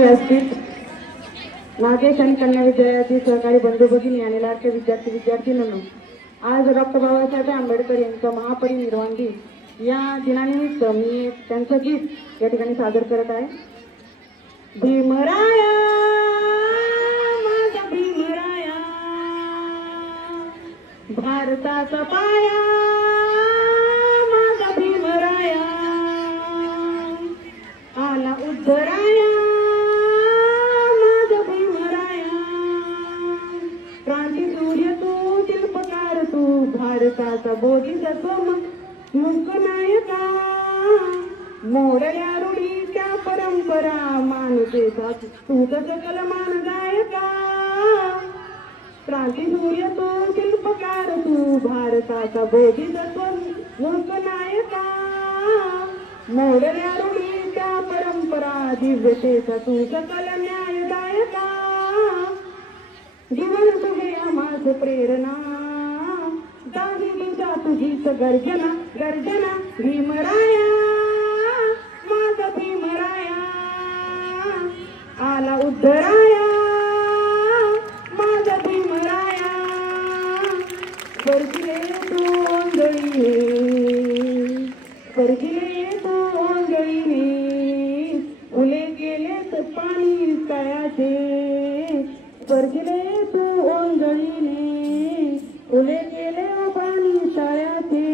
व्यासपीठ नागेश आणि कन्या विद्यालयातील सहकारी बंधू भगिनी आणि लाडके विद्यार्थी विद्यार्थिनींनो, आज डॉक्टर बाबासाहेब आंबेडकर यांचा महापरिनिर्वाण दिन या दिनानिमित्त मी त्यांचं गीत या ठिकाणी सादर करत आहे. भीमराया माझा भीमराया, भारताचा पाया माझा भीमराया, आला उद्धराया माझा भीमराया, क्रांती सूर्य तू शिल्पकार तू, भारताचा बोधिसत्व मुकनायका, मोडल्या रूढीच्या परंपरा मानवतेचा तूच सकल मान गायका, क्रांती सूर्य तू शिल्पकार तू, भारताचा बोधिसत्व मुकनायका, मोडल्या रूढीच्या परंपरा दिव्यतेचा तू सकल न्यायदायका, जीवन तुझे आम्हास प्रेरणा, दाही दिशा तुझीच गर्जना गर्जना, भीमराया माझा भीमराया, आला उद्धराया माझा भीमराया, स्वर्गिले तू ओंजळीने, स्वर्गिले तू ओंजळीने, फुले गेलेत पाणी तळ्याचे, स्वर्गिले तू ओंजळीने, फुले गेले पाणी तळ्याचे,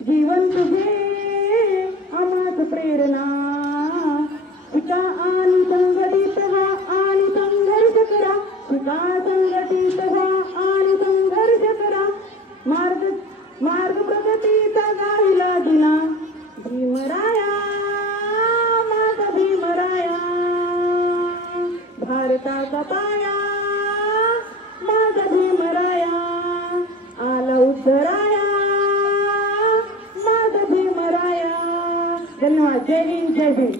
जीवन तुझे आम्हास प्रेरणा, शिका आणि संघटित व्हा आणि संघर्ष करा, शिका संघटित व्हा आणि संघर्ष करा, मार्ग प्रगतीचा गाईला दिला, भीमराया माझा भीमराया, भारताचा पाया माझा भीमराया, आला उद्धराया माझा भीमराया. धन्यवाद. जय हिंद, जय भीम.